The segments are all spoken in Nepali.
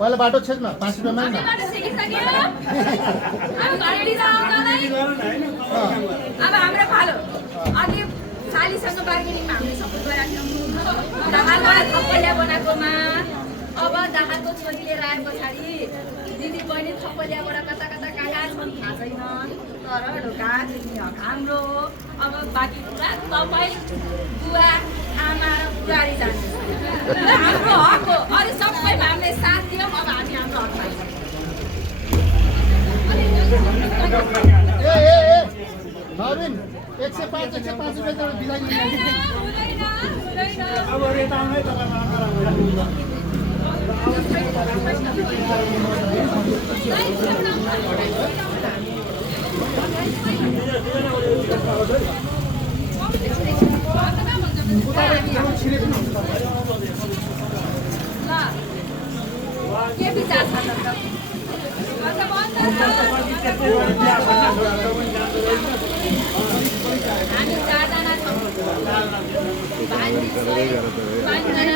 पहिला बाटो छेक्न 5 रुपैयाँमा नि अब हाम्रो पालो अनि सालीसँग बार्गेनिङमा हामीले सपोर्ट गरिराख्यौँ दाहालबाट थप्पलिया बनाएकोमा अब दाहालको छोरी लिएर आए पछाडि दिदी बहिनी थप्पलियाबाट कता कता कहाँ छन् थाहा छैन तर ढोका तिमी हक हाम्रो हो अब बाँकी कुरा तपाईँ बुवा आमा र बुहारी जान्छ हाम्रो हक हो अरू सबैमा हामीले साथ दियौँ अब हामी हाम्रो हक पाइन्छ नवीन 105 रुपैयाँ बिलाइ अब रेटामै के विचार छ हामी 4 जना छौँ 5 जना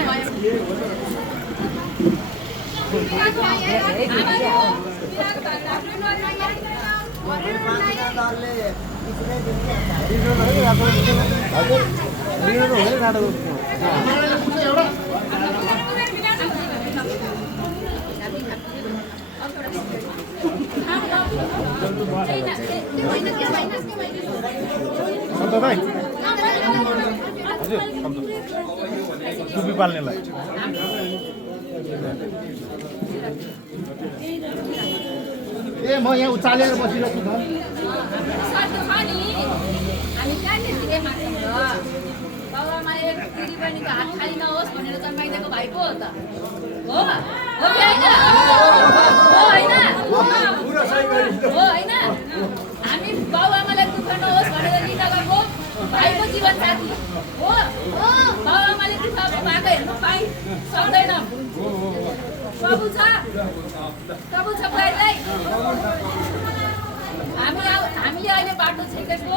टुपी पाल्नेलाई ए म यहाँ उचालेर बसिरहेको छु हामी कहाँनिर धेरै माग्छौँ र बाबामाले दिदी बहिनीको हात खाली नहोस् भनेर जन्माइदिएको भाइ पो हो त हो कि होइन हामी बाबाआमालाई दुःख नहोस् भनेर लिँदा गएको भाइको जीवन साथी हो बाबाआमाले दुःख पाएको हेर्नु पाइ सक्दैन प्रभु छ बुहारीलाई हामीले अहिले बाटो छेकेको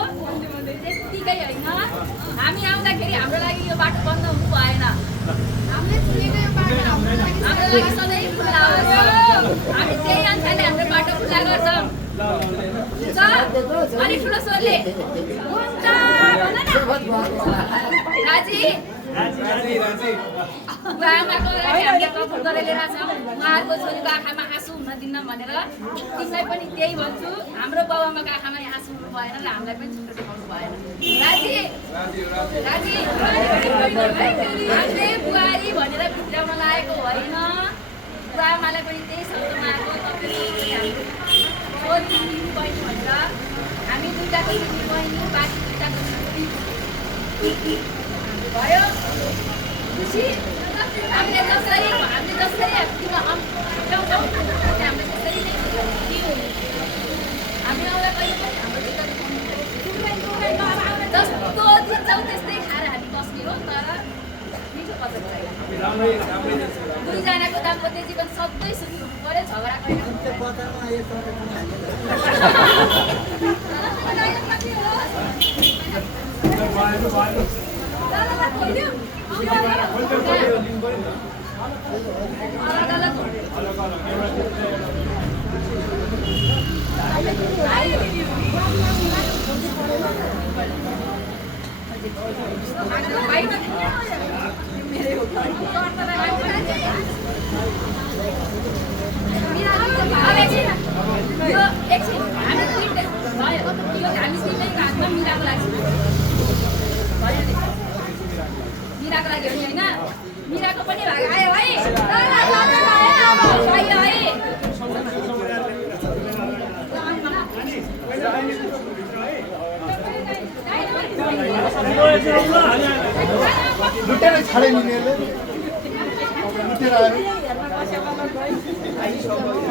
त्यत्तिकै होइन हामी आउँदाखेरि हाम्रो लागि यो बाटो बन्द हुनु भएन हाम्रो लागि सधैँ खुल्ला होस् हामी त्यही अनुसारले हाम्रो बाटो खुल्ला गर्छौँ अनि ठुलो स्वरले राजी बुवाआमाको लागि हामीले कफुल गरेर ल्याएको छौँ उहाँहरूको छोरीको आँखामा आँसु हुन दिन्न भनेर तिमीलाई पनि त्यही भन्छु हाम्रो बाबुआमाको आँखामा आँसु हुनु भएन र हामीलाई पनि छुट्टो देखाउनु भएन राजी हामीले बुहारी भनेर भित्रमा लागेको होइन बुवाआमालाई पनि त्यही शब्दमा आएको तपाईँले छोरी दिदी बहिनी भनेर हामी दुईटाको दिदी बहिनी बाँकी दुईटाको छोरी भयो खुसी हामीले जसरी हामीले त्यसरी नै हामी आउँदा कहिले पनि हाम्रो जस्तो दिन्छौँ त्यस्तै खाएर हामी बस्ने हो तर मिठो पचक छैन दुईजनाको दाम्पत्य जीवन सधैँ सुखी हुनु पर्यो झगडा कहिले मिराको लागि होइन मिराको पनि भाग आयो है लुटेर छाडे निनेले लुटेर आयो